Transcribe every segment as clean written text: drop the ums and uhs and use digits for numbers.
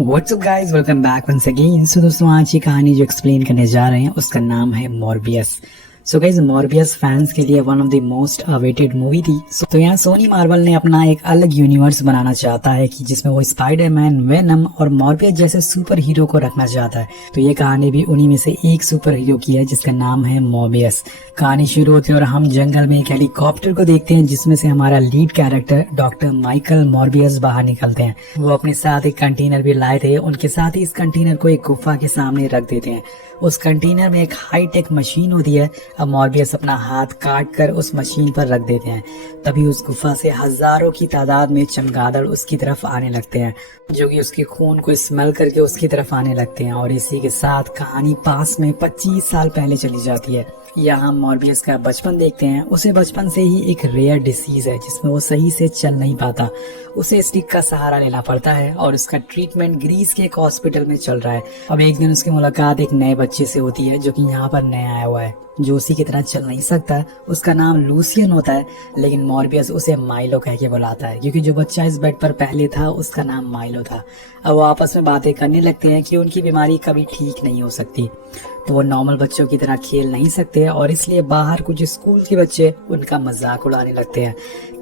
WhatsApp guys, welcome back once again. So दोस्तों, आज की कहानी जो एक्सप्लेन करने जा रहे हैं उसका नाम है Morbius. So guys, Morbius fans के लिए one of the most awaited movie थी। तो यहाँ सोनी मार्वल ने अपना एक अलग यूनिवर्स बनाना चाहता है कि जिसमें वो स्पाइडरमैन, वेनम और मॉर्बियस जैसे सुपर हीरो को रखना चाहता है। तो ये कहानी भी उन्हीं में से एक सुपर हीरो की है जिसका नाम है मॉर्बियस। कहानी शुरू होती है और हम जंगल में एक हेलीकॉप्टर को देखते हैं जिसमें से हमारा lead character doctor Michael Morbius बाहर निकलते हैं। वो अपने साथ एक कंटेनर भी लाए थे। उनके साथ ही इस कंटेनर को एक गुफा के सामने रख देते हैं। उस कंटेनर में एक हाई टेक मशीन होती है। अब मॉर्बियस अपना हाथ काट कर उस मशीन पर रख देते हैं। तभी उस गुफा से हजारों की तादाद में चमगादड़ उसकी तरफ आने लगते हैं, जो कि उसके खून को स्मेल करके उसकी तरफ आने लगते हैं। और इसी के साथ कहानी पास में 25 साल पहले चली जाती है। यहाँ हम मॉर्बियस का बचपन देखते हैं। उसे बचपन से ही एक रेयर डिसीज है जिसमें वो सही से चल नहीं पाता। उसे स्टिक का सहारा लेना पड़ता है और उसका ट्रीटमेंट ग्रीस के एक हॉस्पिटल में चल रहा है। अब एक दिन उसकी मुलाकात एक नए बच्चे से होती है जो कि यहाँ पर नया आया हुआ है, जो उसी की तरह चल नहीं सकता। उसका नाम लूसियन होता है, लेकिन मॉर्बियस उसे माइलो कह के बुलाता है क्योंकि जो बच्चा इस बेड पर पहले था उसका नाम माइलो था। अब वो आपस में बातें करने लगते हैं कि उनकी बीमारी कभी ठीक नहीं हो सकती। तो वो नॉर्मल बच्चों की तरह खेल नहीं सकते और इसलिए बाहर कुछ स्कूल के बच्चे उनका मजाक उड़ाने लगते हैं।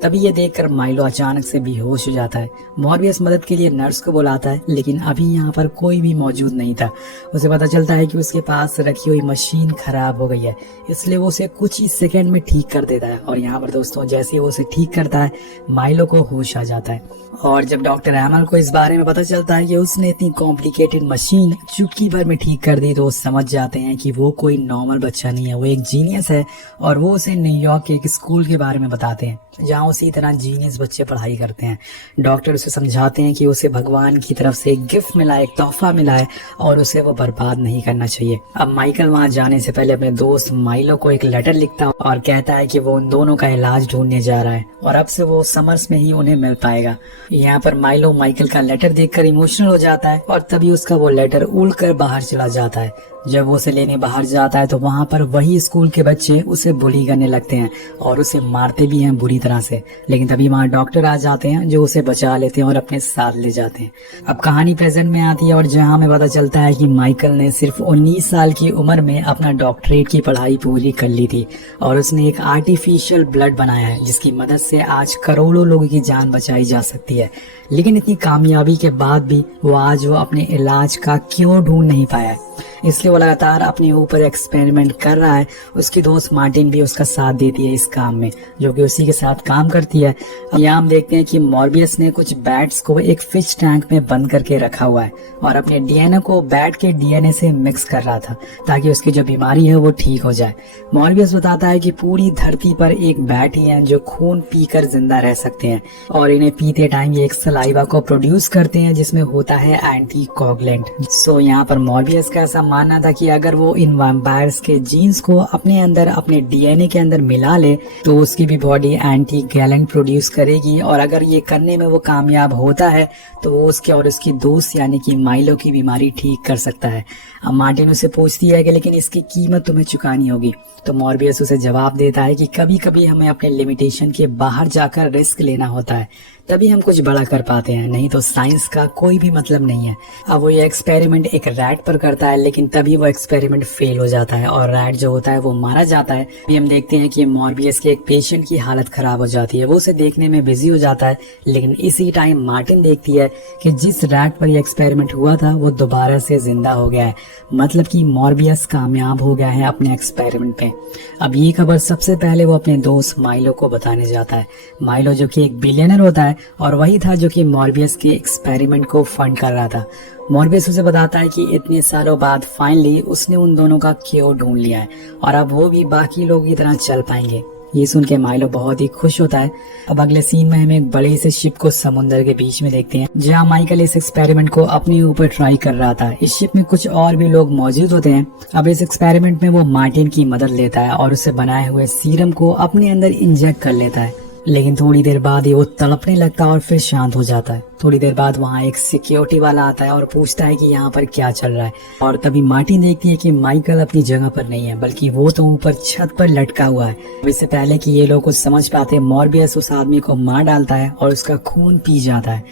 तभी ये देखकर माइलो अचानक से बेहोश हो जाता है। मॉर्बियस मदद के लिए नर्स को बुलाता है, लेकिन अभी यहाँ पर कोई भी मौजूद नहीं था। उसे पता चलता है कि उसके पास रखी हुई मशीन खराब हो गई है, इसलिए वो उसे कुछ ही सेकंड में ठीक कर देता है। और यहाँ पर दोस्तों, जैसे ही वो उसे ठीक करता है, माइलो को होश आ जाता है। और जब डॉक्टर एमल को इस बारे में पता चलता है कि उसने इतनी कॉम्प्लिकेटेड मशीन चुटकी भर में ठीक कर दी, तो वो समझ जाते हैं कि वो कोई नॉर्मल बच्चा नहीं है, वो एक जीनियस है। और वो उसे न्यूयॉर्क के एक स्कूल के बारे में बताते हैं जहाँ उसी तरह जीनियस बच्चे पढ़ाई करते हैं। डॉक्टर उसे समझाते हैं कि उसे भगवान की तरफ से एक गिफ्ट मिला है, एक तोहफा मिला है और उसे वो बर्बाद नहीं करना चाहिए। अब माइकल वहाँ जाने से पहले अपने दोस्त माइलो को एक लेटर लिखता है और कहता है कि वो उन दोनों का इलाज ढूंढने जा रहा है और अब से वो समर्स में ही उन्हें मिल पाएगा। यहाँ पर माइलो माइकल का लेटर देखकर इमोशनल हो जाता है और तभी उसका वो लेटर उड़कर बाहर चला जाता है। जब वो उसे लेने बाहर जाता है तो वहाँ पर वही स्कूल के बच्चे उसे बुली करने लगते हैं और उसे मारते भी हैं बुरी तरह से। लेकिन तभी वहाँ डॉक्टर आ जाते हैं जो उसे बचा लेते हैं और अपने साथ ले जाते हैं। अब कहानी प्रेजेंट में आती है और जहाँ हमें पता चलता है कि माइकल ने सिर्फ 19 साल की उम्र में अपना डॉक्टरेट की पढ़ाई पूरी कर ली थी और उसने एक आर्टिफिशियल ब्लड बनाया है जिसकी मदद से आज करोड़ों लोगों की जान बचाई जा सकती है। लेकिन इतनी कामयाबी के बाद भी वो आज अपने इलाज का क्यों ढूंढ नहीं पाया है, इसलिए वो लगातार अपने ऊपर एक्सपेरिमेंट कर रहा है। उसकी दोस्त मार्टिन भी उसका साथ देती है इस काम में, जो कि उसी के साथ काम करती है। यहाँ हम देखते हैं कि मॉर्बियस ने कुछ बैट्स को एक फिश टैंक में बंद करके रखा हुआ है और अपने डीएनए को बैट के डीएनए से मिक्स कर रहा था ताकि उसकी जो बीमारी है वो ठीक हो जाए। मॉर्बियस बताता है कि पूरी धरती पर एक बैट ही है जो खून पीकर जिंदा रह सकते हैं और इन्हें पीते टाइम ये एक सलाइवा को प्रोड्यूस करते हैं जिसमें होता है एंटी कोगुलेंट। सो यहाँ पर मॉर्बियस का ऐसा मानना था कि अगर वो इन वैम्पायर्स के जीन्स को अपने अंदर, अपने डीएनए के अंदर मिला ले तो उसकी भी बॉडी एंटी गैलेंट प्रोड्यूस करेगी और अगर ये करने में वो कामयाब होता है तो वो उसके और उसकी दोस्त यानी कि माइलो की बीमारी ठीक कर सकता है। अब मार्टिन उसे पूछती है कि लेकिन इसकी कीमत तुम्हें चुकानी होगी। तो मॉर्बियस उसे जवाब देता है कि कभी कभी हमें अपने लिमिटेशन के बाहर जाकर रिस्क लेना होता है, तभी हम कुछ बड़ा कर पाते हैं, नहीं तो साइंस का कोई भी मतलब नहीं है। अब वो ये एक्सपेरिमेंट एक रैट पर करता है, लेकिन तभी वो एक्सपेरिमेंट फेल हो जाता है और रैट जो होता है वो मारा जाता है। अभी हम देखते हैं कि मॉर्बियस के एक पेशेंट की हालत खराब हो जाती है। वो उसे देखने में बिजी हो जाता है, लेकिन इसी टाइम मार्टिन देखती है कि जिस रैट पर ये एक्सपेरिमेंट हुआ था वो दोबारा से जिंदा हो गया है, मतलब कि मॉर्बियस कामयाब हो गया है अपने एक्सपेरिमेंट पे। अब ये खबर सबसे पहले वो अपने दोस्त माइलो को बताने जाता है। माइलो जो कि एक बिलियनर होता है और वही था जो कि मॉर्बियस के एक्सपेरिमेंट को फंड कर रहा था। मॉर्बियस उसे बताता है कि इतने सालों बाद फाइनली उसने उन दोनों का क्योर ढूंढ लिया है और अब वो भी बाकी लोगों की तरह चल पाएंगे। ये सुन के माइलो बहुत ही खुश होता है। अब अगले सीन में हम एक बड़े से शिप को समुद्र के बीच में देखते हैं जहाँ माइकल इस एक्सपेरिमेंट को अपने ऊपर ट्राई कर रहा था। इस शिप में कुछ और भी लोग मौजूद होते हैं। अब इस एक्सपेरिमेंट में वो मार्टिन की मदद लेता है और उसे बनाए हुए सीरम को अपने अंदर इंजेक्ट कर लेता है, लेकिन थोड़ी देर बाद ही वो तड़पने लगता है और फिर शांत हो जाता है। थोड़ी देर बाद वहाँ एक सिक्योरिटी वाला आता है और पूछता है कि यहाँ पर क्या चल रहा है और तभी मार्टिन देखती है कि माइकल अपनी जगह पर नहीं है, बल्कि वो तो ऊपर छत पर लटका हुआ है। इससे पहले कि ये लोग कुछ समझ पाते, मॉर्बियस उस आदमी को मार डालता है और उसका खून पी जाता है।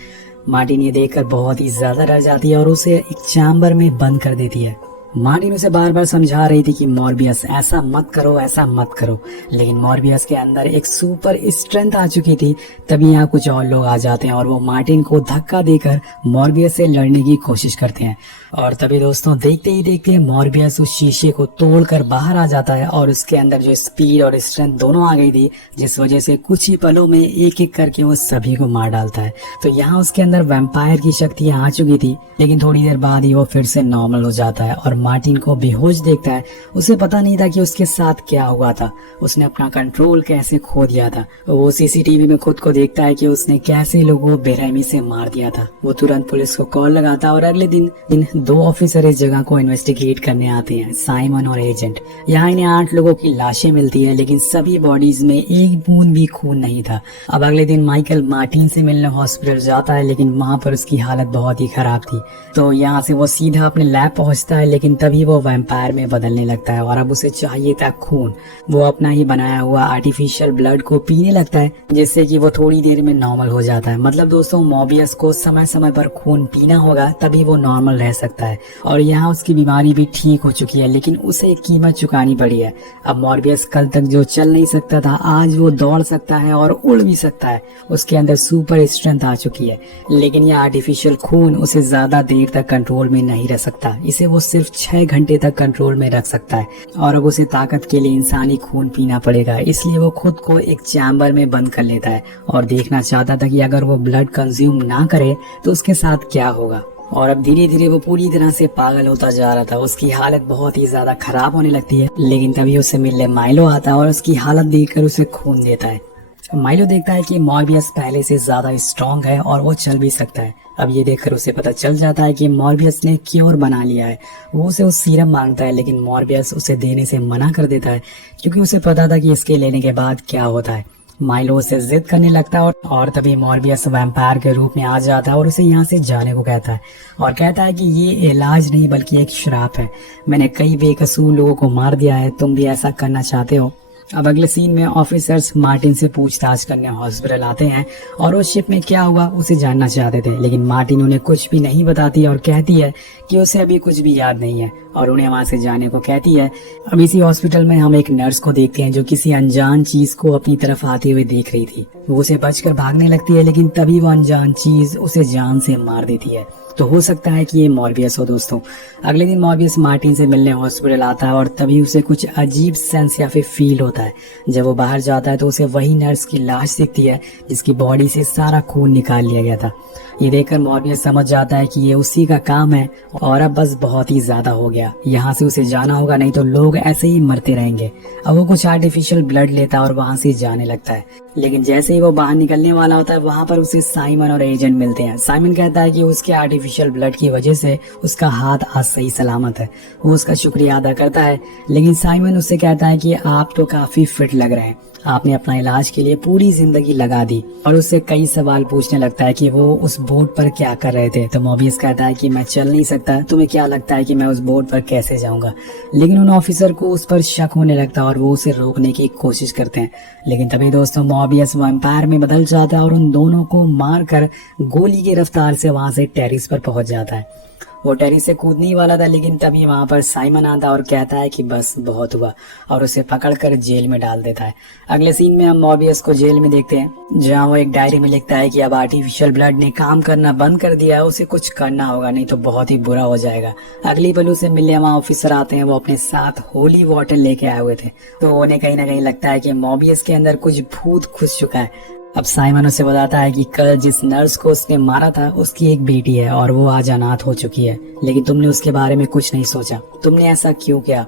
मार्टिन ये देखकर बहुत ही ज्यादा डर जाती है और उसे एक चैम्बर में बंद कर देती है। मार्टिन उसे बार बार समझा रही थी कि मॉर्बियस ऐसा मत करो, ऐसा मत करो, लेकिन मॉर्बियस के अंदर एक सुपर स्ट्रेंथ आ चुकी थी। तभी यहाँ कुछ और लोग आ जाते हैं और वो मार्टिन को धक्का देकर मॉर्बियस से लड़ने की कोशिश करते हैं। और तभी दोस्तों देखते ही देखते मॉर्बियस उस शीशे को तोड़कर बाहर आ जाता है और उसके अंदर जो स्पीड और स्ट्रेंथ दोनों आ गई थी, जिस वजह से कुछ ही पलों में एक एक करके वो सभी को मार डालता है। तो यहाँ उसके अंदर वैम्पायर की शक्तियाँ आ चुकी थी, लेकिन थोड़ी देर बाद ही वो फिर से नॉर्मल हो जाता है और मार्टिन को बेहोश देखता है। उसे पता नहीं था कि उसके साथ क्या हुआ था, उसने अपना कंट्रोल कैसे खो दिया था। वो सीसीटीवी में खुद को देखता है कि उसने कैसे लोगों को बेरहमी से मार दिया था। वो तुरंत पुलिस को कॉल लगाता है और अगले दिन 2 ऑफिसर इस जगह को इन्वेस्टिगेट करने आते हैं, साइमन और एजेंट। यहाँ इन्हें 8 लोगों की लाशें मिलती है, लेकिन सभी बॉडीज में एक बूंद भी खून नहीं था। अब अगले दिन माइकल मार्टिन से मिलने हॉस्पिटल जाता है, लेकिन वहाँ पर उसकी हालत बहुत ही खराब थी। तो यहाँ से वो सीधा अपने लैब पहुँचता है, लेकिन तभी वो वैम्पायर में बदलने लगता है और अब उसे चाहिए था खून। वो अपना ही बनाया हुआ आर्टिफिशियल ब्लड को पीने लगता है, जिससे कि वो थोड़ी देर में नॉर्मल हो जाता है। मतलब दोस्तों मॉर्बियस को समय समय पर खून पीना होगा, तभी वो नॉर्मल रह सकता है। और यहाँ उसकी बीमारी भी ठीक हो चुकी है, लेकिन उसे एक कीमत चुकानी पड़ी है। अब मॉर्बियस कल तक जो चल नहीं सकता था, आज वो दौड़ सकता है और उड़ भी सकता है। उसके अंदर सुपर स्ट्रेंथ आ चुकी है, लेकिन यह आर्टिफिशियल खून उसे ज्यादा देर तक कंट्रोल में नहीं रख सकता। इसे वो सिर्फ 6 घंटे तक कंट्रोल में रख सकता है और अब उसे ताकत के लिए इंसानी खून पीना पड़ेगा। इसलिए वो खुद को एक चैम्बर में बंद कर लेता है और देखना चाहता था कि अगर वो ब्लड कंज्यूम ना करे तो उसके साथ क्या होगा। और अब धीरे धीरे वो पूरी तरह से पागल होता जा रहा था। उसकी हालत बहुत ही ज्यादा खराब होने लगती है, लेकिन तभी उसे मिलने माइलो आता है और उसकी हालत देखकर उसे खून देता है। माइलो देखता है कि मॉर्बियस पहले से ज्यादा स्ट्रांग है और वो चल भी सकता है। अब ये देखकर उसे पता चल जाता है कि मॉर्बियस ने क्योर बना लिया है। वो उसे उस सीरम मांगता है, लेकिन मॉर्बियस उसे देने से मना कर देता है, क्योंकि उसे पता था कि इसके लेने के बाद क्या होता है। माइलो उसे जिद करने लगता है और तभी मॉर्बियस वैम्पायर के रूप में आ जाता है और उसे यहाँ से जाने को कहता है और कहता है कि ये इलाज नहीं बल्कि एक श्राप है। मैंने कई बेकसूर लोगों को मार दिया है, तुम भी ऐसा करना चाहते हो। अब अगले सीन में ऑफिसर्स मार्टिन से पूछताछ करने हॉस्पिटल आते हैं और उस शिप में क्या हुआ उसे जानना चाहते थे, लेकिन मार्टिन उन्हें कुछ भी नहीं बताती और कहती है कि उसे अभी कुछ भी याद नहीं है और उन्हें वहां से जाने को कहती है। अब इसी हॉस्पिटल में हम एक नर्स को देखते हैं जो किसी अनजान चीज को अपनी तरफ आते हुए देख रही थी। वो उसे बचकर भागने लगती है, लेकिन तभी वो अनजान चीज उसे जान से मार देती है। तो हो सकता है कि ये मॉर्बियस हो दोस्तों। अगले दिन मॉर्बियस मार्टिन से मिलने हॉस्पिटल आता है और तभी उसे कुछ अजीब सेंस या फिर फील होता है। जब वो बाहर जाता है तो उसे वही नर्स की लाश दिखती है जिसकी बॉडी से सारा खून निकाल लिया गया था। ये देखकर मॉर्बियस समझ जाता है कि ये उसी का काम है और अब बस बहुत ही ज्यादा हो गया, यहाँ से उसे जाना होगा, नहीं तो लोग ऐसे ही मरते रहेंगे। अब वो कुछ आर्टिफिशियल ब्लड लेता है और वहां से जाने लगता है, लेकिन जैसे ही वो बाहर निकलने वाला होता है वहां पर उसे साइमन और एजेंट मिलते हैं। साइमन कहता है कि उसके आर्टिफिशियल ब्लड की वजह से उसका हाथ आज सही सलामत है। वो उसका शुक्रिया अदा करता है, लेकिन साइमन उससे कहता है कि आप तो काफी फिट लग रहे हैं, आपने अपना इलाज के लिए पूरी जिंदगी लगा दी। और उससे कई सवाल पूछने लगता है कि वो उस बोट पर क्या कर रहे थे। तो मॉर्बियस कहता है कि मैं चल नहीं सकता, तुम्हें क्या लगता है कि मैं उस बोट पर कैसे जाऊंगा। लेकिन उन ऑफिसर को उस पर शक होने लगता है और वो उसे रोकने की कोशिश करते हैं, लेकिन तभी दोस्तों मॉर्बियस वैम्पायर में बदल जाता है और उन दोनों को मारकर गोली की रफ्तार से वहां से टेरिस पर पहुंच जाता है। वो टेरिस से कूदने ही वाला था, लेकिन तभी वहां पर साइमन आता और कहता है कि बस बहुत हुआ और उसे पकड़कर जेल में डाल देता है। अगले सीन में हम मॉर्बियस को जेल में देखते हैं, जहां वो एक डायरी में लिखता है कि अब आर्टिफिशियल ब्लड ने काम करना बंद कर दिया है, उसे कुछ करना होगा नहीं तो बहुत ही बुरा हो जाएगा। अगली पल उसे मिलने वहां ऑफिसर आते हैं, वो अपने साथ होली वाटर लेके आए हुए थे। तो उन्हें कहीं ना कहीं लगता है कि मॉर्बियस के अंदर कुछ भूत घुस चुका है। अब साइमन उसे बताता है कि कल जिस नर्स को उसने मारा था उसकी एक बेटी है और वो आज अनाथ हो चुकी है, लेकिन तुमने उसके बारे में कुछ नहीं सोचा। तुमने ऐसा क्यों किया?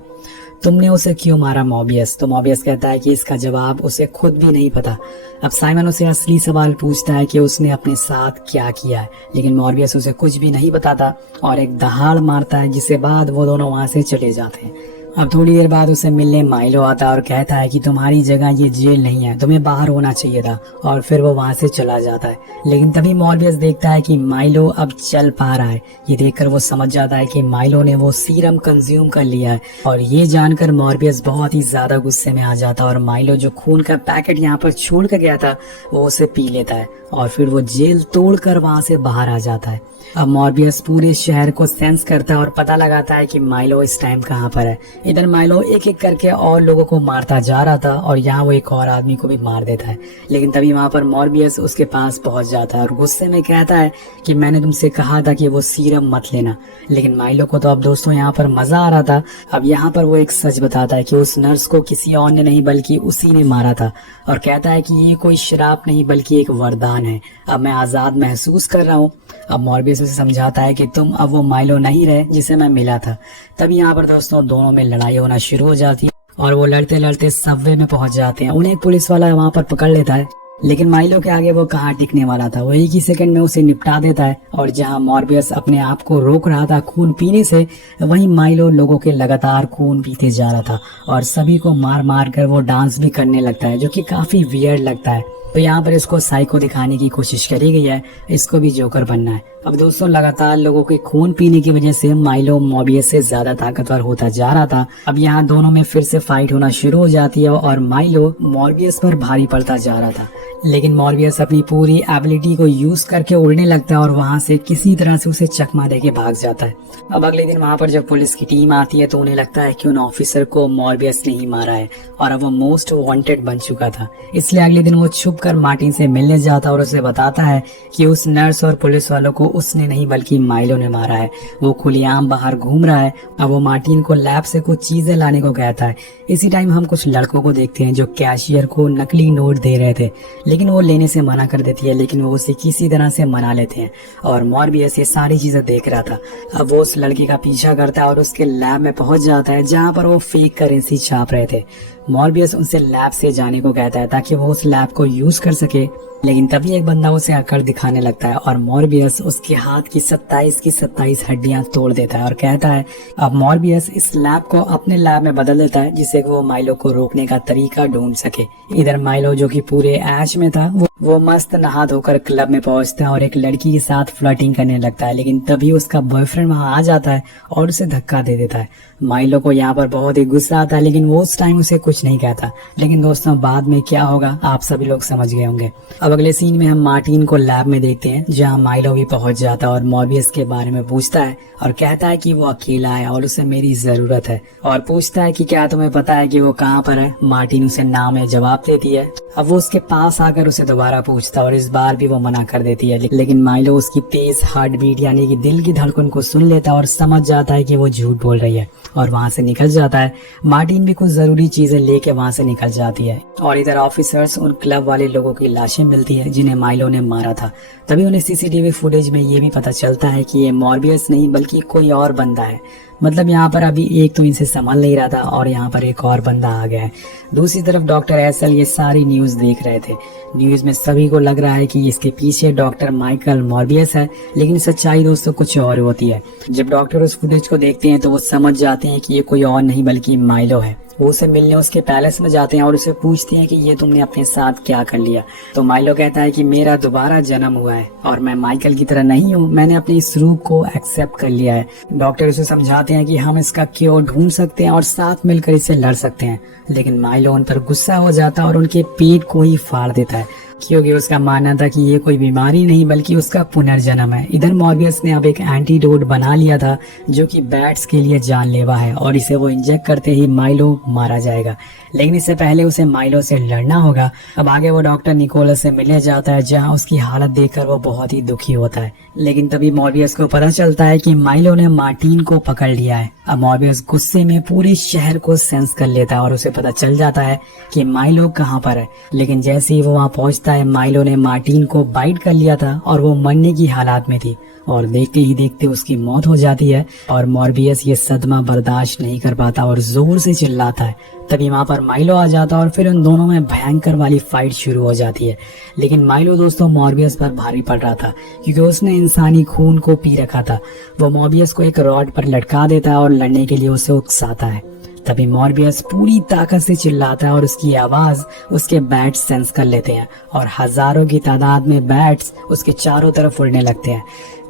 तुमने उसे क्यों मारा मॉर्बियस? तो मॉर्बियस कहता है कि इसका जवाब उसे खुद भी नहीं पता। अब साइमन उसे असली सवाल पूछता है कि उसने अपने साथ क्या किया है, लेकिन मॉर्बियस उसे कुछ भी नहीं बताता और एक दहाड़ मारता है, जिसके बाद वो दोनों वहां से चले जाते हैं। अब थोड़ी देर बाद उसे मिलने माइलो आता है और कहता है कि तुम्हारी जगह ये जेल नहीं है, तुम्हें बाहर होना चाहिए था, और फिर वो वहां से चला जाता है। लेकिन तभी मॉर्बियस देखता है कि माइलो अब चल पा रहा है। ये देखकर वो समझ जाता है कि माइलो ने वो सीरम कंज्यूम कर लिया है, और ये जानकर मॉर्बियस बहुत ही ज्यादा गुस्से में आ जाता है और माइलो जो खून का पैकेट यहाँ पर छोड़ कर गया था वो उसे पी लेता है, और फिर वो जेल तोड़कर वहां से बाहर आ जाता है। अब मॉर्बियस पूरे शहर को सेंस करता है और पता लगाता है कि माइलो इस टाइम कहाँ पर है। इधर माइलो एक एक करके और लोगों को मारता जा रहा था और यहाँ वो एक और आदमी को भी मार देता है। लेकिन तभी वहां पर मॉर्बियस उसके पास पहुंच जाता है और गुस्से में कहता है कि मैंने तुमसे कहा था कि वो सीरम मत लेना। लेकिन माइलो को तो अब दोस्तों यहाँ पर मजा आ रहा था। अब यहाँ पर वो एक सच बताता है कि उस नर्स को किसी और ने नहीं बल्कि उसी ने मारा था, और कहता है कि ये कोई श्राप नहीं बल्कि एक वरदान है। अब मैं आजाद महसूस कर रहा हूँ। अब मॉर्बियस उसे समझाता है कि तुम अब वो माइलो नहीं रहे जिसे मैं मिला था। तब यहाँ पर दोस्तों दोनों में लड़ाई होना शुरू हो जाती है और वो लड़ते लड़ते सबवे में पहुंच जाते हैं। उन्हें एक पुलिस वाला वहां पर पकड़ लेता है, लेकिन माइलो के आगे वो कहाँ टिकने वाला था। वो एक ही सेकंड में उसे निपटा देता है, और जहां मॉर्बियस अपने आप को रोक रहा था खून पीने से, वहीं माइलो लोगों के लगातार खून पीते जा रहा था और सभी को मार मार कर वो डांस भी करने लगता है, जो कि काफी वियर्ड लगता है। तो यहाँ पर इसको साइको दिखाने की कोशिश करी गई है, इसको भी जोकर बनना है। अब दोस्तों लगातार लोगों के खून पीने की वजह से माइलो मॉर्बियस से ज्यादा ताकतवर होता जा रहा था। अब यहाँ दोनों में फिर से फाइट होना शुरू हो जाती है और माइलो मॉर्बियस पर भारी पड़ता जा रहा था। लेकिन मॉर्बियस अपनी पूरी एबिलिटी को यूज करके उड़ने लगता है और वहां से किसी तरह से उसे चकमा देके भाग जाता है। अब अगले दिन वहां पर जब पुलिस की टीम आती है तो उन्हें लगता है कि उन ऑफिसर को मॉर्बियस ने ही मारा है और अब वो मोस्ट वांटेड बन चुका था। इसलिए अगले दिन वो छुप कर मार्टिन से मिलने जाता और उसे बताता है कि उस नर्स और पुलिस वालों को उसने नहीं बल्कि माइलो ने मारा है। वो खुलेआम बाहर घूम रहा है। अब वो मार्टिन को लैब से कुछ चीजें लाने को कहता है। इसी टाइम हम कुछ लड़कों को देखते हैं जो कैशियर को नकली नोट दे रहे थे, लेकिन वो लेने से मना कर देती है, लेकिन वो उसे किसी तरह से मना लेते हैं और मॉर्बियस ये सारी चीजें देख रहा था। अब वो उस लड़के का पीछा करता है और उसके लैब में पहुंच जाता है जहां पर वो फेक करेंसी छाप रहे थे। मॉर्बियस उनसे लैब से जाने को कहता है ताकि वो उस लैब को यूज कर सके, लेकिन तभी एक बंदा उसे अकड़ दिखाने लगता है और मॉर्बियस उसके हाथ की 27 की 27 हड्डियां तोड़ देता है और कहता है अब मॉर्बियस इस लैब को अपने लैब में बदल देता है जिससे वो माइलो को रोकने का तरीका ढूंढ सके। इधर माइलो जो कि पूरे ऐश में था वो मस्त नहा धोकर क्लब में पहुंचता है और एक लड़की के साथ फ्लर्टिंग करने लगता है, लेकिन तभी उसका बॉयफ्रेंड वहां आ जाता है और उसे धक्का दे देता है। माइलो को यहाँ पर बहुत ही गुस्सा आता है, लेकिन वो उस टाइम उसे कुछ नहीं कहता। लेकिन दोस्तों बाद में क्या होगा आप सभी लोग समझ गए होंगे। अब अगले सीन में हम मार्टिन को लैब में देखते हैं जहाँ माइलो भी पहुंच जाता है और मॉर्बियस के बारे में पूछता है और कहता है कि वो अकेला है और उसे मेरी जरूरत है, और पूछता है कि क्या तुम्हें पता है कि वो कहाँ पर है। मार्टिन उसे नाम में जवाब देती है। अब वो उसके पास आकर उसे दोबारा पूछता है और इस बार भी वो मना कर देती है, लेकिन माइलो उसकी तेज हार्ट बीट यानी कि दिल की धड़कन को सुन लेता है और समझ जाता है कि वो झूठ बोल रही है और वहां से निकल जाता है। मार्टिन भी कुछ जरूरी चीजें लेके वहां से निकल जाती है और इधर ऑफिसर्स उन क्लब वाले लोगों की लाशें मिलती है जिन्हें माइलो ने मारा था। तभी उन्हें सीसीटीवी फुटेज में ये भी पता चलता है कि ये मॉर्बियस नहीं बल्कि कोई और बंदा है। मतलब यहाँ पर अभी एक तो इनसे संभाल नहीं रहा था और यहाँ पर एक और बंदा आ गया है। दूसरी तरफ डॉक्टर एसल ये सारी न्यूज देख रहे थे। न्यूज में सभी को लग रहा है कि इसके पीछे डॉक्टर माइकल मॉर्बियस है, लेकिन सच्चाई दोस्तों कुछ और होती है। जब डॉक्टर उस फुटेज को देखते हैं तो वो समझ जाते हैं कि ये कोई और नहीं बल्कि माइलो है। वो उसे मिलने उसके पैलेस में जाते हैं और उसे पूछते हैं कि ये तुमने अपने साथ क्या कर लिया। तो माइलो कहता है कि मेरा दोबारा जन्म हुआ है और मैं माइकल की तरह नहीं हूँ, मैंने अपने इस रूप को एक्सेप्ट कर लिया है। डॉक्टर उसे समझाते हैं कि हम इसका क्योर ढूंढ सकते हैं और साथ मिलकर इसे लड़ सकते हैं, लेकिन माइलो उन पर गुस्सा हो जाता है और उनके पेट को ही फाड़ देता है क्योंकि उसका मानना था कि ये कोई बीमारी नहीं बल्कि उसका पुनर्जन्म है। इधर मॉर्बियस ने अब एक एंटीडोट बना लिया था जो कि बैट्स के लिए जानलेवा है और इसे वो इंजेक्ट करते ही माइलो मारा जाएगा, लेकिन इससे पहले उसे माइलो से लड़ना होगा। अब आगे वो डॉक्टर निकोलस से मिलने जाता है जहां उसकी हालत देखकर वो बहुत ही दुखी होता है, लेकिन तभी मॉर्बियस को पता चलता है कि माइलो ने मार्टिन को पकड़ लिया है। अब मॉर्बियस गुस्से में पूरे शहर को सेंस कर लेता है और उसे पता चल जाता है कि माइलो कहाँ पर है, लेकिन जैसे ही वो वहां पहुंचता है माइलो ने मार्टिन को बाइट कर लिया था और वो मरने की हालात में थी और देखते ही देखते उसकी मौत हो जाती है और मॉर्बियस ये सदमा बर्दाश्त नहीं कर पाता और जोर से चिल्लाता है। तभी वहां पर माइलो आ जाता है और फिर उन दोनों में भयंकर वाली फाइट शुरू हो जाती है। लेकिन माइलो दोस्तों मॉर्बियस पर भारी पड़ रहा था क्योंकि उसने इंसानी खून को पी रखा था। वो मॉर्बियस को एक रॉड पर लटका देता है और लड़ने के लिए उसे उकसाता है। तभी मॉर्बियस पूरी ताकत से चिल्लाता है और उसकी आवाज उसके बैट्स सेंस कर लेते हैं और हजारों की तादाद में बैट्स उसके चारों तरफ उड़ने लगते हैं।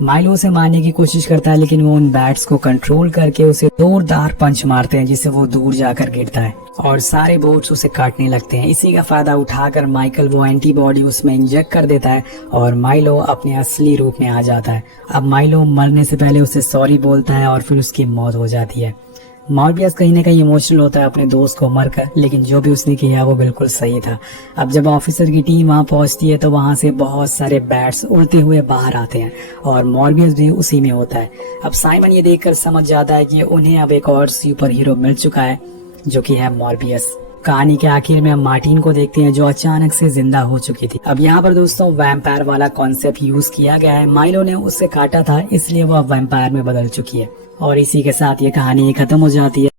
माइलो उसे मारने की कोशिश करता है, लेकिन वो उन बैट्स को कंट्रोल करके उसे जोरदार पंच मारते हैं, जिससे वो दूर जाकर गिरता है और सारे बोट्स उसे काटने लगते हैं। इसी का फायदा उठाकर माइकल वो एंटीबॉडी उसमें इंजेक्ट कर देता है और माइलो अपने असली रूप में आ जाता है। अब माइलो मरने से पहले उसे सॉरी बोलता है और फिर उसकी मौत हो जाती है। मॉर्बियस कहीं ना कहीं इमोशनल होता है अपने दोस्त को मरकर, लेकिन जो भी उसने किया वो बिल्कुल सही था। अब जब ऑफिसर की टीम वहां पहुंचती है तो वहां से बहुत सारे बैट्स उड़ते हुए बाहर आते हैं और मॉर्बियस भी उसी में होता है। अब साइमन ये देखकर समझ जाता है कि उन्हें अब एक और सुपर हीरो मिल चुका है, जो कि है मॉर्बियस। कहानी के आखिर में हम मार्टिन को देखते हैं, जो अचानक से जिंदा हो चुकी थी। अब यहाँ पर दोस्तों वैम्पायर वाला कॉन्सेप्ट यूज किया गया है। माइलो ने उसे काटा था, इसलिए वो अब वैम्पायर में बदल चुकी है और इसी के साथ ये कहानी खत्म हो जाती है।